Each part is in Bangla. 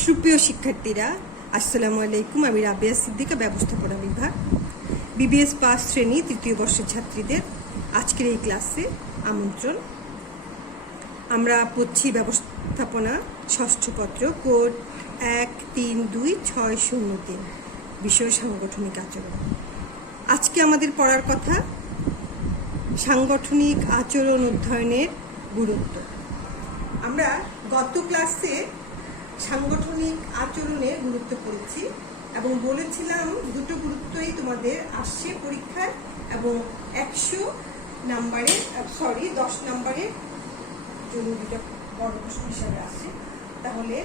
সুপ্রিয় শিক্ষার্থীরা, আসসালামু আলাইকুম। আমি রাবিয়া সিদ্দিকা, ব্যবস্থাপনা বিভাগ, বিবিএস পাস শ্রেণী তৃতীয় বর্ষের ছাত্রীদের আজকের এই ক্লাসে আমন্ত্রণ। আমরা পড়ছি ব্যবস্থাপনা ষষ্ঠ পত্র, কোড 132-603, বিষয় সাংগঠনিক আচরণ। আজকে আমাদের পড়ার কথা সাংগঠনিক আচরণ অধ্যয়নের গুরুত্ব। আমরা গত ক্লাসে সাংগঠনিক আচরণের গুরুত্ব পড়েছি এবং বলেছিলাম দুটো গুরুত্বই তোমাদের আসছে পরীক্ষায়, এবং 10 নম্বরের জন্য দুটো বড় প্রশ্ন হিসাবে আসে। তাহলে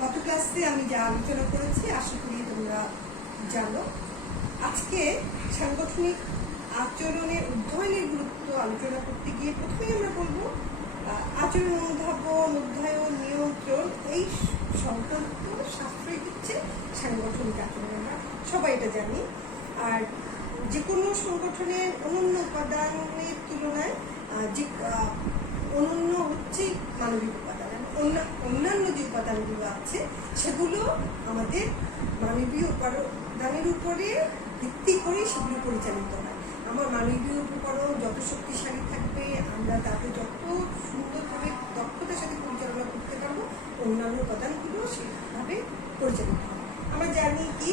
গত ক্লাসে আমি যা আলোচনা করেছি আশা করি তোমরা জানো। আজকে সাংগঠনিক আচরণের অধ্যয়নের গুরুত্ব আলোচনা করতে গিয়ে প্রথমেই আমরা বলবো আচরণ অনুধাবন, অধ্যয়ন, নিয়ন্ত্রণ এই সংক্রান্ত শাস্ত্রই হচ্ছে সাংগঠনিক আচরণ। আমরা সবাই এটা জানি। আর যে কোনো সংগঠনের অনন্য উপাদানের তুলনায় যে অনন্য হচ্ছে মানবিক উপাদান, অন্যান্য যে উপাদানগুলো আছে সেগুলো আমাদের মানবীয় উপাদানের উপরে ভিত্তি করে সেগুলো পরিচালিত হয়। আমার মানবীয় উপকরণ যত শক্তিশালী থাকবে, আমরা তাকে যত সুন্দরভাবে দক্ষতার সাথে পরিচালনা করতে পারবো, অন্যান্য উপাদানগুলো সেভাবে পরিচালিত হবে। আমরা জানি কি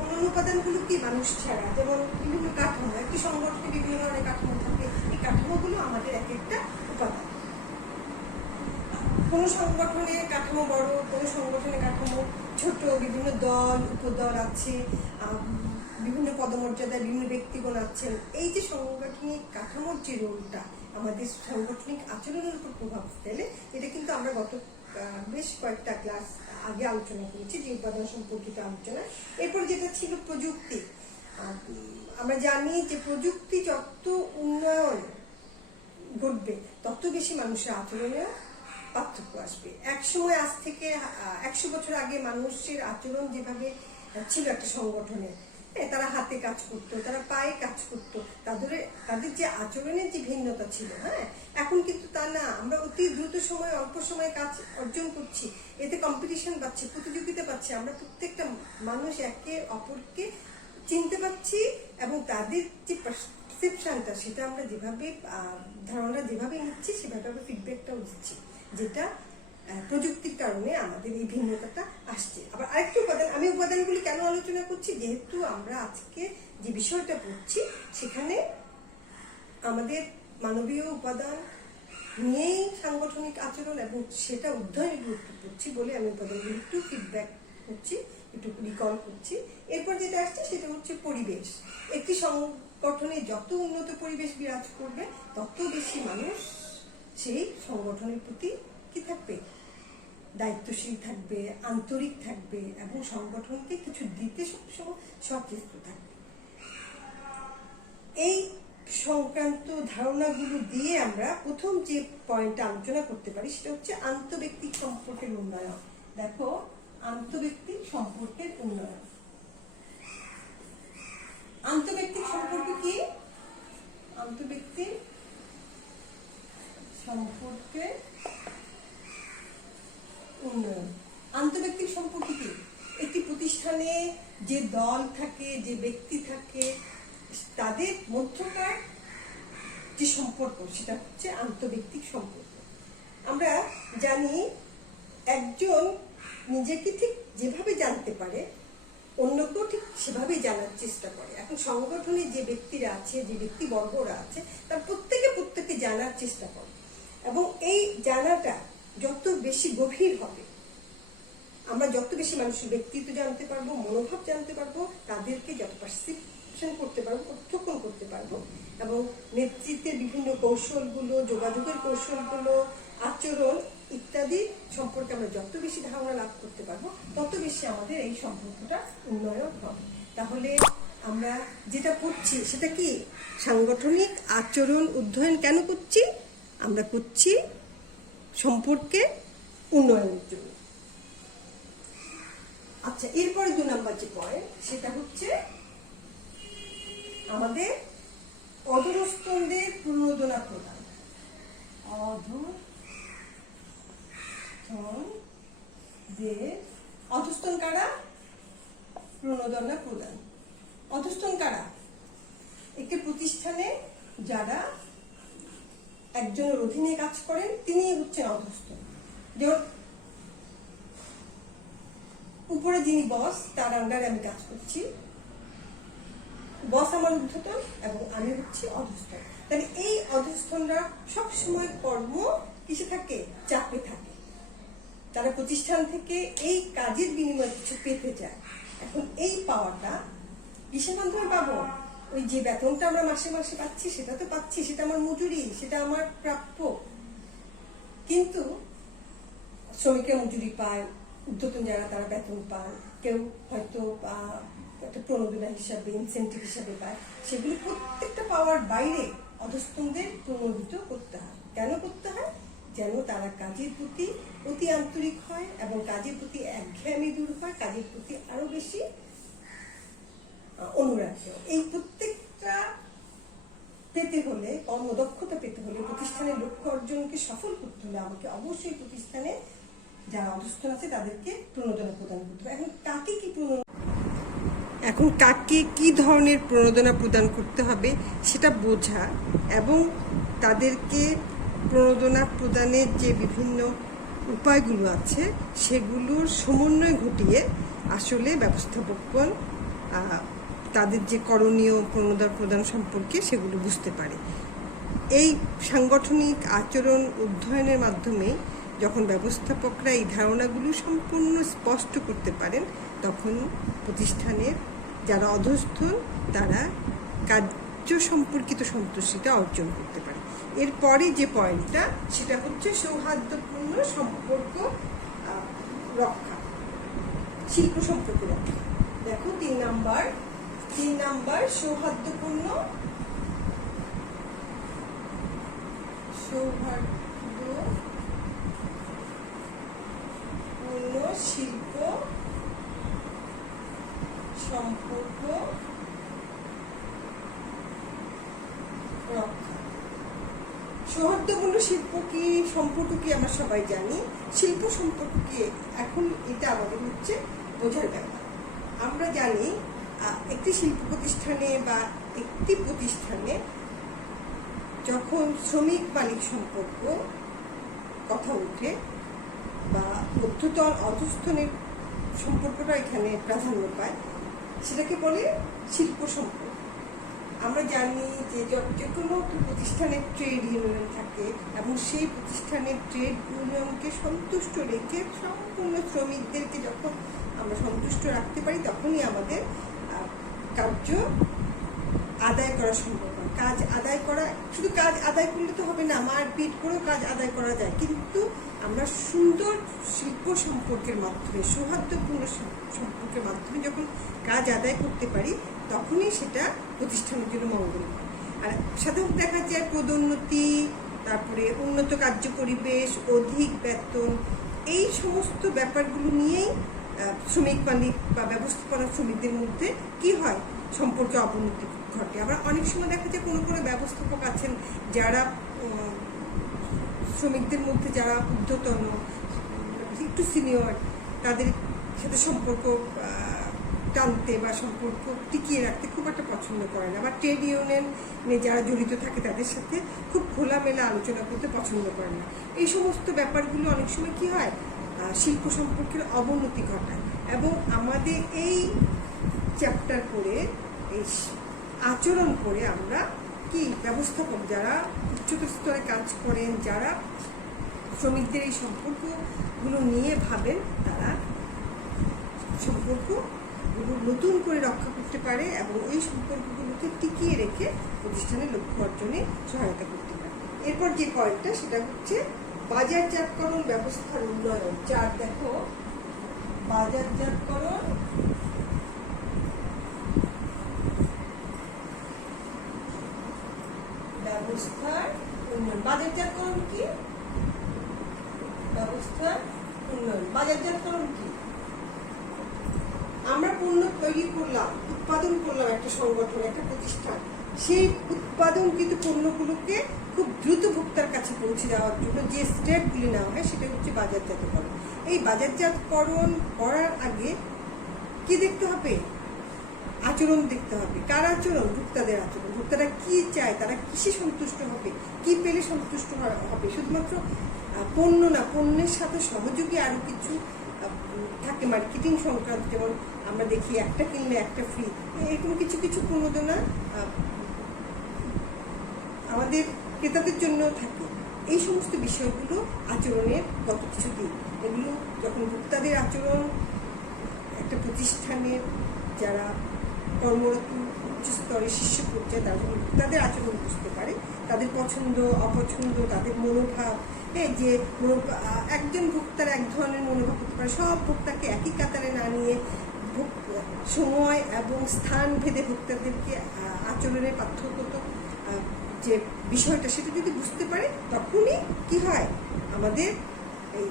অন্যান্য উপাদানগুলো কি মানুষ ছাড়া, যেমন বিভিন্ন কাঠামো, একটি সংগঠনে বিভিন্ন ধরনের কাঠামো থাকে, এই কাঠামোগুলো আমাদের এক একটা উপাদান। কোনো সংগঠনের কাঠামো বড়, কোনো সংগঠনের কাঠামো ছোট, বিভিন্ন দল উপদল আছে, বিভিন্ন পদমর্যাদায় বিভিন্ন ব্যক্তিগণ আছেন। এই যে সাংগঠনিক কাঠামোর যে রোলটা আমাদের সাংগঠনিক আচরণের উপর প্রভাব ফেলে, এটা কিন্তু আমরা গত বেশ কয়েকটা ক্লাস আগে আলোচনা করেছি, যে উপাদান সম্পর্কিত আলোচনা। এরপর যেটা ছিল প্রযুক্তি। আমরা জানি যে প্রযুক্তি যত উন্নয়ন ঘটবে তত বেশি মানুষের আচরণেও পার্থক্য আসবে। এক সময় আজ থেকে 100 বছর আগে মানুষের আচরণ যেভাবে ছিল একটা সংগঠনে, তারা হাতে কাজ করতো, তারা পায়ে কাজ করতো, তাদের যে আচরণের যে ভিন্নতা ছিল, এখন কিন্তু তা না। আমরা অতি দ্রুত সময়ে অল্প সময়ে কাজ অর্জন করছি, এতে কম্পিটিশন পাচ্ছি, প্রতিযোগিতা পাচ্ছি। আমরা প্রত্যেকটা মানুষ একে অপরকে চিনতে পারছি এবং তাদের যে পারসেপশনটা সেটা আমরা যেভাবে ধারণা যেভাবে নিচ্ছি সেভাবে ফিডব্যাকটাও দিচ্ছি, যেটা প্রযুক্তির কারণে আমাদের এই ভিন্নতাটা আসছে। আবার আরেকটি উপাদান, আমি উপাদানগুলি কেন আলোচনা করছি, যেহেতু আমরা আজকে যে বিষয়টা পড়ছি সেখানে আমাদের মানবীয় উপাদান নিয়েই সাংগঠনিক আচরণ এবং সেটা অধ্যয়নের গুরুত্ব পড়ছি বলে আমি উপাদানগুলি একটু ফিডব্যাক করছি, একটু রিকল করছি। এরপর যেটা আসছে সেটা হচ্ছে পরিবেশ। একটি সংগঠনে যত উন্নত পরিবেশ বিরাজ করবে তত বেশি মানুষ সেই সংগঠনের প্রতি কি থাকবে, দায়িত্বশীল থাকবে, আন্তরিক থাকবে এবং সংগঠনকে কিছু দিতে সবসময় সচেষ্ট থাকবে। এই সংক্রান্ত ধারণাগুলো দিয়ে আমরা প্রথম যে পয়েন্টটা আলোচনা করতে পারি সেটা হচ্ছে আন্তঃব্যক্তিক সম্পর্কের উন্নয়ন। দেখো, আন্তঃব্যক্তিক সম্পর্কের উন্নয়ন। আন্তঃব্যক্তিক সম্পর্ক কি? আন্তঃব্যক্তিক সম্পর্কের উন্নয়ন। আন্তঃব্যক্তিক সম্পর্ক কি? একটি প্রতিষ্ঠানে যে দল থাকে, যে ব্যক্তি থাকে, তাদের মধ্যকার যে সম্পর্ক সেটা হচ্ছে আন্তঃব্যক্তিক সম্পর্ক। আমরা জানি একজন নিজেকে ঠিক যেভাবে জানতে পারে অন্যকেও ঠিক সেভাবেই জানার চেষ্টা করে। এখন সংগঠনে যে ব্যক্তিরা আছে, যে ব্যক্তিবর্গরা আছে, তার প্রত্যেকে জানার চেষ্টা করে এবং এই জানাটা যত বেশি গভীর হবে, আমরা যত বেশি মানুষের ব্যক্তিত্ব জানতে পারবো, মনোভাব জানতে পারবো, তাদেরকে যত পারসেপশন করতে পারবো, প্রত্যক্ষণ করতে পারবো এবং নেতৃত্বের বিভিন্ন কৌশলগুলো, যোগাযোগের কৌশলগুলো, আচরণ ইত্যাদি সম্পর্কে আমরা যত বেশি ধারণা লাভ করতে পারবো তত বেশি আমাদের এই সম্পর্কটা উন্নয়ন হবে। তাহলে আমরা যেটা করছি সেটা কি? সাংগঠনিক আচরণ অধ্যয়ন কেন করছি? আমরা করছি সম্পর্কে উন্নয়নের জন্য। আচ্ছা, এরপরে 2 নম্বর যে পয়েন্ট সেটা হচ্ছে আমাদের অধস্তনদের প্রণোদনা প্রদান। যে অধস্তন কারা, প্রণোদনা প্রদান। অধস্তন কারা? একটি প্রতিষ্ঠানে যারা একজনের অধীনে কাজ করেন তিনি হচ্ছেন অধস্তন। যেমন উপরে যিনি বস, তার আন্ডারে আমি কাজ করছি, বস আমার ঊর্ধ্বতন এবং আমি হচ্ছি অধস্তন। তাহলে এই অধস্তনরা সবসময় কর্ম কিসে থাকে? চাপে থাকে। তারা প্রতিষ্ঠান থেকে এই কাজের বিনিময়ে কিছু পেতে চায়। এখন এই পাওয়াটা কিসের মাধ্যমে পাবো? ওই যে বেতনটা আমরা মাসে মাসে পাচ্ছি সেটা তো পাচ্ছি, সেটা আমার মজুরি, সেটা আমার প্রাপ্য। কিন্তু শ্রমিকের মজুরি পায়, ঊর্ধ্বতন যারা তারা বেতন পান, কেউ হয়তো একটা প্রণোদনা হিসাবে, ইনসেন্টিভ হিসাবে পায়। সেগুলি প্রত্যেকটা পাওয়ার বাইরে অধস্তনদের প্রণোদিত করতে হয়। কেন করতে হয়? যেন তারা কাজের প্রতি অতি আন্তরিক হয় এবং কাজের প্রতি একঘেয়েমি দূর হয়, কাজের প্রতি আরো বেশি অনুরাগ। এই প্রত্যেকটা পেতে হলে, কর্মদক্ষতা পেতে হলে, প্রতিষ্ঠানের লক্ষ্য অর্জনকে সফল করতে হলে আমাকে অবশ্যই প্রতিষ্ঠানে যারা অধস্তন আছে তাদেরকে প্রণোদনা প্রদান করতে হবে। এখন কাকে কি ধরনের প্রণোদনা প্রদান করতে হবে সেটা বোঝা এবং তাদেরকে প্রণোদনা প্রদানের যে বিভিন্ন উপায়গুলো আছে সেগুলোর সমন্বয় ঘটিয়ে আসলে ব্যবস্থাপকগণ তাদের যে করণীয় প্রণোদনা প্রদান সম্পর্কে সেগুলো বুঝতে পারে। এই সাংগঠনিক আচরণ অধ্যয়নের মাধ্যমে যখন ব্যবস্থাপকরা এই ধারণাগুলো সম্পূর্ণ স্পষ্ট করতে পারেন, তখন প্রতিষ্ঠানের যারা অধস্তন তারা কার্য সম্পর্কিত সন্তুষ্টিটা অর্জন করতে পারে। এরপরে যে পয়েন্টটা সেটা হচ্ছে সৌহার্দ্যপূর্ণ সম্পর্ক রক্ষা, শিল্প সম্পর্ক রক্ষা। দেখো 3 নাম্বার সৌহার্দ্যপূর্ণ শিল্প সম্পর্ক রক্ষা। সৌহার্দ্যপূর্ণ শিল্প কি সম্পর্ক কি আমরা সবাই জানি। শিল্প সম্পর্ক কি, এখন এটা আমাদের হচ্ছে বোঝার ব্যাপার। আমরা জানি একটি শিল্প প্রতিষ্ঠানে বা একটি প্রতিষ্ঠানে যখন শ্রমিক মালিক সম্পর্ক কথা ওঠে বা ঊর্ধ্বতন অধস্তনের সম্পর্কটা এখানে প্রাধান্য পায়, সেটাকে বলে শিল্প সম্পর্ক। আমরা জানি যে যে কোনো প্রতিষ্ঠানের ট্রেড ইউনিয়ন থাকে এবং সেই প্রতিষ্ঠানের ট্রেড ইউনিয়নকে সন্তুষ্ট রেখে সম্পূর্ণ শ্রমিকদেরকে যখন আমরা সন্তুষ্ট রাখতে পারি তখনই আমাদের কার্য আদায় করা সম্ভব হয়। কাজ আদায় করা, শুধু কাজ আদায় করলে তো হবে না, মারপিট করেও কাজ আদায় করা যায়, কিন্তু আমরা সুন্দর শিল্প সম্পর্কের মাধ্যমে, সৌহার্দ্যপূর্ণ সম্পর্কের মাধ্যমে যখন কাজ আদায় করতে পারি তখনই সেটা প্রতিষ্ঠানের জন্য মঙ্গল হয়। আর সাধারণত দেখা যায় পদোন্নতি, তারপরে উন্নত কার্য পরিবেশ, অধিক বেতন, এই সমস্ত ব্যাপারগুলো নিয়েই শ্রমিক মালিক বা ব্যবস্থাপনা শ্রমিকদের মধ্যে কি হয়, সম্পর্কে অবনতি ঘটে। আবার অনেক সময় দেখা যায় কোনো কোনো ব্যবস্থাপক আছেন যারা শ্রমিকদের মধ্যে যারা ঊর্ধ্বতন, একটু সিনিয়র, তাদের সাথে সম্পর্ক টানতে বা সম্পর্ক টিকিয়ে রাখতে খুব একটা পছন্দ করেন। আবার ট্রেড ইউনিয়নে যারা জড়িত থাকে তাদের সাথে খুব খোলামেলা আলোচনা করতে পছন্দ করেন না। এই সমস্ত ব্যাপারগুলো অনেক সময় কি হয়, শিল্প সম্পর্কের অবনতি ঘটায়। এবং আমাদের এই চ্যাপ্টার করে, এই আচরণ করে আমরা কি ব্যবস্থাপক যারা উচ্চতর স্তরে কাজ করেন, যারা শ্রমিকদের এই সম্পর্কগুলো নিয়ে ভাবেন, তারা সম্পর্কগুলো নতুন করে রক্ষা করতে পারে এবং এই সম্পর্কগুলোকে টিকিয়ে রেখে প্রতিষ্ঠানের লক্ষ্য অর্জনে সহায়তা করতে পারে। এরপর যে পয়েন্টটা সেটা হচ্ছে বাজারজাতকরণ ব্যবস্থার উন্নয়ন। যার দেখো বাজারজাতকরণ ব্যবস্থার উন্নয়ন। বাজারজাতকরণ কি? ব্যবস্থার উন্নয়ন। বাজারজাতকরণ কি? আমরা পণ্য তৈরি করলাম, উৎপাদন করলাম একটা সংগঠন, একটা প্রতিষ্ঠান, সেই উৎপাদনকৃত পণ্যগুলোকে খুব দ্রুত ভোক্তার কাছে পৌঁছে দেওয়ার জন্য যে স্টেপগুলি নেওয়া হয় সেটা হচ্ছে বাজারজাতকরণ। এই বাজারজাতকরণ করার আগে কি দেখতে হবে? আচরণ দেখতে হবে। কার আচরণ? ভোক্তাদের আচরণ। ভোক্তারা কি চায়, তারা কিসে সন্তুষ্ট হবে, কি পেলে সন্তুষ্ট হবে। শুধুমাত্র পণ্য না, পণ্যের সাথে সহযোগী আরো কিছু থাকে মার্কেটিং সংক্রান্ত, যেমন আমরা দেখি একটা কিনলে একটা ফ্রি, এরকম কিছু কিছু প্রণোদনা আমাদের ক্রেতাদের জন্য থাকে। এই সমস্ত বিষয়গুলো আচরণের গত কিছু দিক। এগুলো যখন ভোক্তাদের আচরণ একটা প্রতিষ্ঠানের যারা কর্মরত উচ্চ স্তরে শীর্ষ পর্যায়ে, তারা যখন ভোক্তাদের আচরণ বুঝতে পারে, তাদের পছন্দ অপছন্দ, তাদের মনোভাব, যে একজন ভোক্তার এক ধরনের মনোভাব হতে পারে, সব ভোক্তাকে একই কাতারে না নিয়ে সময় এবং স্থান ভেদে ভোক্তাদেরকে আচরণের পার্থক্যগত যে বিষয়টা সেটা যদি বুঝতে পারে, তখনই কি হয়, আমাদের এই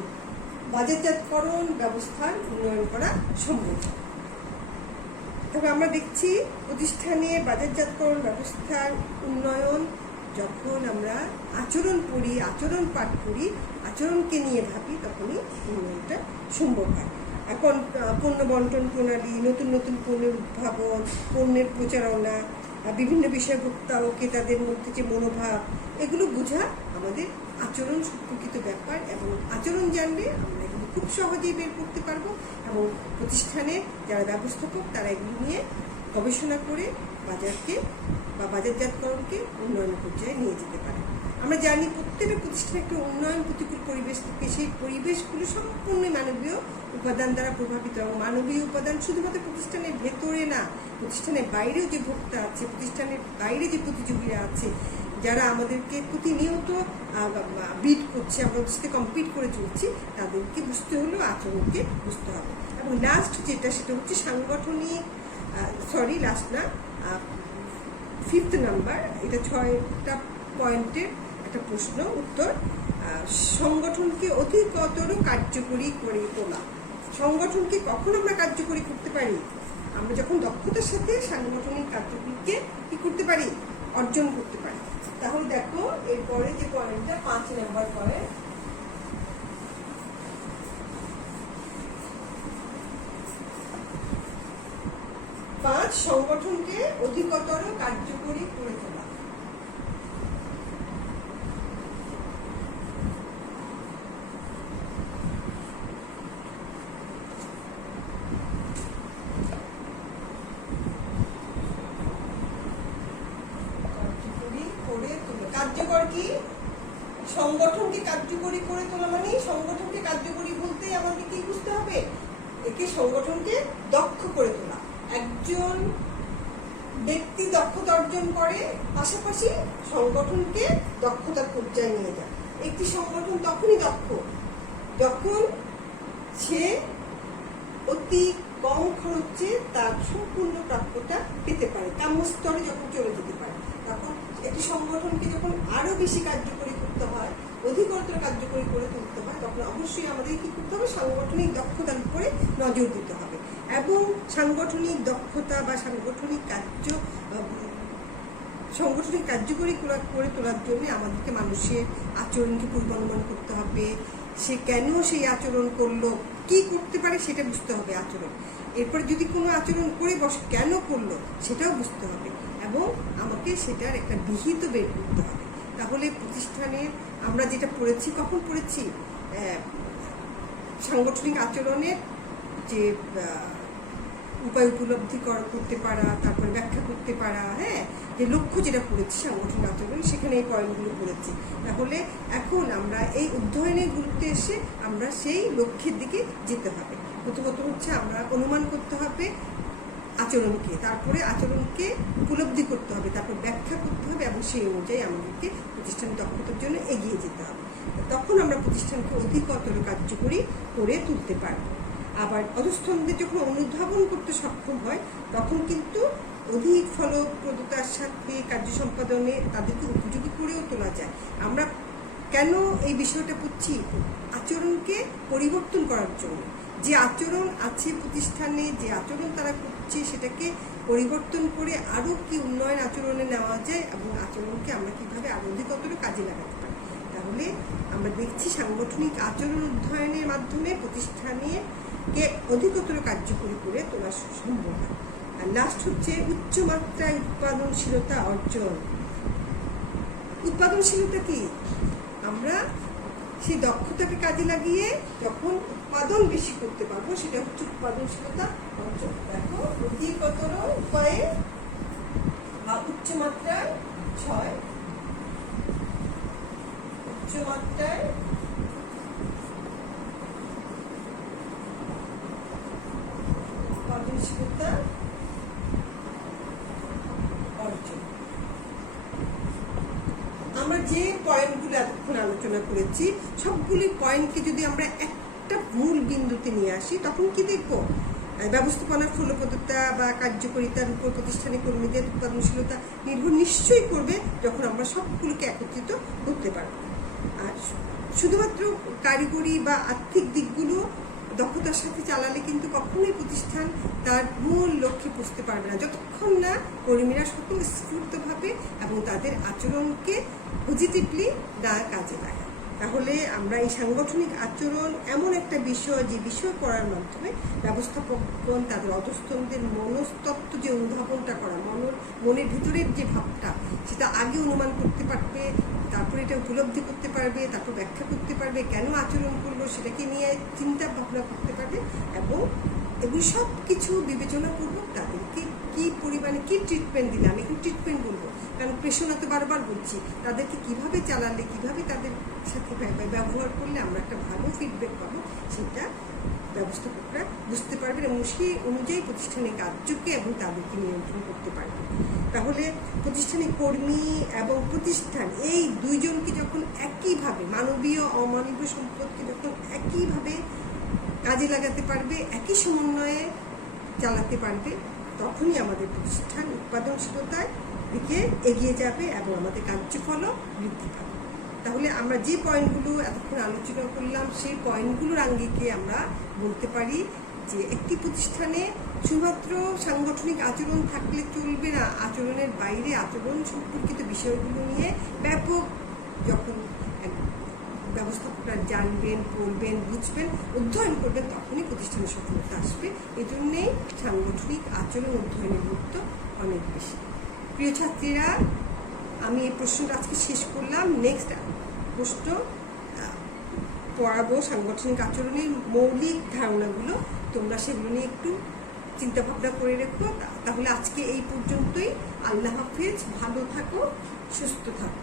বাজারজাতকরণ ব্যবস্থার উন্নয়ন করা সম্ভব। তবে আমরা দেখছি প্রতিষ্ঠানে বাজারজাতকরণ ব্যবস্থার উন্নয়ন যখন আমরা আচরণ পড়ি, আচরণ পাঠ করি, আচরণকে নিয়ে ভাবি, তখনই উন্নয়নটা সম্ভব হয়। এখন পণ্য বন্টন প্রণালী, নতুন নতুন পণ্যের উদ্ভাবন, পণ্যের প্রচারণা, বিভিন্ন বিষয় ভোক্তা ও ক্রেতাদের মধ্যে যে মনোভাব, এগুলো বোঝা আমাদের আচরণ সম্পর্কিত ব্যাপার। এবং আচরণ জানলে আমরা এগুলো খুব সহজেই বের করতে পারবো, এবং প্রতিষ্ঠানে যারা ব্যবস্থাপক তারা এগুলো নিয়ে গবেষণা করে বাজারকে বা বাজারজাতকরণকে উন্নয়ন পর্যায়ে নিয়ে যেতে পারে। আমরা জানি প্রত্যেকটা প্রতিষ্ঠানে একটা উন্নয়ন প্রতিকূল পরিবেশ থাকে, সেই পরিবেশগুলো সম্পূর্ণ মানবীয় উপাদান দ্বারা প্রভাবিত। এবং মানবীয় উপাদান শুধুমাত্র প্রতিষ্ঠানের ভেতরে না, প্রতিষ্ঠানের বাইরেও যে ভোক্তা আছে, প্রতিষ্ঠানের বাইরে যে প্রতিযোগীরা আছে, যারা আমাদেরকে প্রতিনিয়ত বিট করছে, আমরা ওদের সাথে কম্পিট করে চলছি, তাদেরকে বুঝতে হলেও আচরণকে বুঝতে হবে। এবং লাস্ট যেটা, সেটা হচ্ছে সাংগঠনিক, লাস্ট না, 5th নাম্বার, এটা 6টা পয়েন্টের একটা প্রশ্ন উত্তর। সংগঠনকে অধিকতর কার্যকরী করে তোলা। সংগঠনকে কখন আমরা কার্যকরী করতে পারি? আমরা যখন দক্ষতার সাথে সাংগঠনিক কার্যকরীকে কি করতে পারি? অর্জন করতে পারি। তাহলে দেখো এরপরে যে পয়েন্টটা 5 নাম্বার পয়েন্ট, সংগঠনকে অধিকতর কার্যকরী করে তোলা। কার্যকর কি? সংগঠনকে কার্যকরী করে তোলা মানে সংগঠনকে কার্যকরী বলতে আমাদের কি বুঝতে হবে? একে সংগঠনকে দক্ষ করে তোলা। একজন ব্যক্তি দক্ষতা অর্জন করে, পাশাপাশি সংগঠনকে দক্ষতার পর্যায়ে নিয়ে যায়। একটি সংগঠন তখনই দক্ষ যখন সে অতি কম খরচে তার সম্পূর্ণ প্রাপ্যতা পেতে পারে, কাম্য স্তরে যখন চলে যেতে পারে। তখন একটি সংগঠনকে যখন আরো বেশি কার্যকরী করতে হয়, অধিকতর কার্যকরী করে তুলতে হয়, তখন অবশ্যই আমাদের কি করতে হবে? সাংগঠনিক দক্ষতার উপরে নজর দিতে হবে। এবং সাংগঠনিক দক্ষতা বা সাংগঠনিক কার্যকরী করে তোলার জন্য আমাদেরকে মানুষের আচরণকে পূর্বানুমান করতে হবে। সে কেন সেই আচরণ করলো, কি করতে পারে সেটা বুঝতে হবে আচরণ। এরপরে যদি কোনো আচরণ করে বসে, কেন করলো সেটাও বুঝতে হবে, এবং আমাকে সেটার একটা বিহিত বের করতে হবে। তাহলে প্রতিষ্ঠানের আমরা যেটা পড়েছি, কখন পড়েছি? সাংগঠনিক আচরণের যে উপায় উপলব্ধি করতে পারা, তারপরে ব্যাখ্যা করতে পারা, যে লক্ষ্য যেটা পড়েছি সাংগঠনিক আচরণ, সেখানে এই পয়েন্টগুলো পড়েছি। তাহলে এখন আমরা এই অধ্যয়নের গুরুত্বে এসে আমরা সেই লক্ষ্যের দিকে যেতে হবে। প্রথমত হচ্ছে আমরা অনুমান করতে হবে আচরণকে, তারপরে আচরণকে উপলব্ধি করতে হবে, তারপর ব্যাখ্যা করতে হবে, এবং সেই অনুযায়ী আমাদেরকে প্রতিষ্ঠান দক্ষতার জন্য এগিয়ে যেতে হবে। তখন আমরা প্রতিষ্ঠানকে অধিকতর কার্যকরী করে তুলতে পারবো। আবার অধস্তনদের যখন অনুধাবন করতে সক্ষম হয়, তখন কিন্তু অধিক ফলপ্রদতার সাথে কার্য সম্পাদনে তাদেরকে উপযোগী করেও তোলা যায়। আমরা কেন এই বিষয়টা পড়ছি? আচরণকে পরিবর্তন করার জন্য। যে আচরণ আছে প্রতিষ্ঠানে, যে আচরণ তারা করছে, সেটাকে পরিবর্তন করে আরো কি উন্নয়ন আচরণে নেওয়া যায়, এবং আচরণকে আমরা কিভাবে আরো অধিকতর কাজে লাগাতে পারি। তাহলে আমরা দেখছি সাংগঠনিক আচরণ অধ্যয়নের মাধ্যমে প্রতিষ্ঠানকে অধিকতর কার্যকরী করে তোলা সম্ভব হয়। আর লাস্ট হচ্ছে উচ্চমাত্রায় উৎপাদনশীলতা অর্জন। উৎপাদনশীলতা কি? আমরা সেই দক্ষতাকে কাজে লাগিয়ে যখন উৎপাদন বেশি করতে পারবো সেটা হচ্ছে উৎপাদনশীলতা অর্জন। দেখো অধিকতর উপায়ে বা উচ্চমাত্রায় উচ্চমাত্রায় উৎপাদনশীলতা অর্জন। আমরা যে পয়েন্টগুলো এতক্ষণ আলোচনা করেছি সবগুলি পয়েন্টকে যদি আমরা একটা মূল বিন্দুতে নিয়ে আসি তখন কি দেখবো? ব্যবস্থাপনার ফলপ্রদতা বা কার্যকারিতার উপর প্রতিষ্ঠানের কর্মীদের উৎপাদনশীলতা নির্ভর নিশ্চয়ই করবে যখন আমরা সবগুলোকে একত্রিত করতে পারব। আর শুধুমাত্র কারিগরি বা আর্থিক দিকগুলো দক্ষতার সাথে চালালে কিন্তু কখনোই প্রতিষ্ঠান তার মূল লক্ষ্যে পৌঁছতে পারবে না, যতক্ষণ না কর্মীরা স্বতঃস্ফূর্তভাবে এবং তাদের আচরণকে পজিটিভলি না কাজে লাগায়। তাহলে আমরা এই সাংগঠনিক আচরণ এমন একটা বিষয় যে বিষয় করার মাধ্যমে ব্যবস্থাপকগণ তাদের অধস্তনদের মনস্তত্ত্ব যে অনুধাবনটা করা, মনের ভিতরের যে ভাবটা সেটা আগে অনুমান করতে পারবে, তারপরে এটা উপলব্ধি করতে পারবে, তারপর ব্যাখ্যা করতে পারবে, কেন আচরণ করলো সেটাকে নিয়ে চিন্তা ভাবনা করতে পারবে এবং এগুলি সব কিছু বিবেচনা করবো তাদেরকে কি পরিমাণে কি ট্রিটমেন্ট দিলে, আমি এখন ট্রিটমেন্ট বলবো কারণ প্রেশনা তো বারবার বলছি, তাদেরকে কিভাবে চালালে, কিভাবে তাদের সাথে ব্যবহার করলে আমরা একটা ভালো ফিডব্যাক পাবো সেটা ব্যবস্থাপকরা বুঝতে পারবেন এবং সেই অনুযায়ী প্রতিষ্ঠানের কার্যকে এবং তাদেরকে নিয়ন্ত্রণ করতে পারবেন। তাহলে প্রতিষ্ঠানের কর্মী এবং প্রতিষ্ঠান এই দুইজনকে যখন একইভাবে মানবীয় অমানবীয় সম্পদকে যখন একইভাবে কাজে লাগাতে পারবে, একই সমন্বয়ে চালাতে পারবে, তখনই আমাদের প্রতিষ্ঠান উৎপাদনশীলতার দিকে এগিয়ে যাবে এবং আমাদের কার্যফলও বৃদ্ধি পাবে। তাহলে আমরা যে পয়েন্টগুলো এতক্ষণ আলোচনা করলাম সেই পয়েন্টগুলোর আঙ্গিকে আমরা বলতে পারি যে একটি প্রতিষ্ঠানে শুধুমাত্র সাংগঠনিক আচরণ থাকলে চলবে না, আচরণের বাইরে আচরণ সম্পর্কিত বিষয়গুলো নিয়ে ব্যাপক যখন ব্যবস্থাপকরা জানবেন, পড়বেন, বুঝবেন, অধ্যয়ন করবেন তখনই প্রতিষ্ঠানের সফলতা আসবে। এই জন্যেই সাংগঠনিক আচরণ অধ্যয়নের গুরুত্ব অনেক বেশি। প্রিয় ছাত্রীরা, আমি এই প্রশ্নটা আজকে শেষ করলাম। নেক্সট প্রশ্ন পড়াবো সাংগঠনিক আচরণের মৌলিক ধারণাগুলো, তোমরা সেগুলো নিয়ে একটু চিন্তা ভাবনা করে রেখো। তাহলে আজকে এই পর্যন্তই। আল্লাহ হাফেজ, ভালো থাকো, সুস্থ থাকো।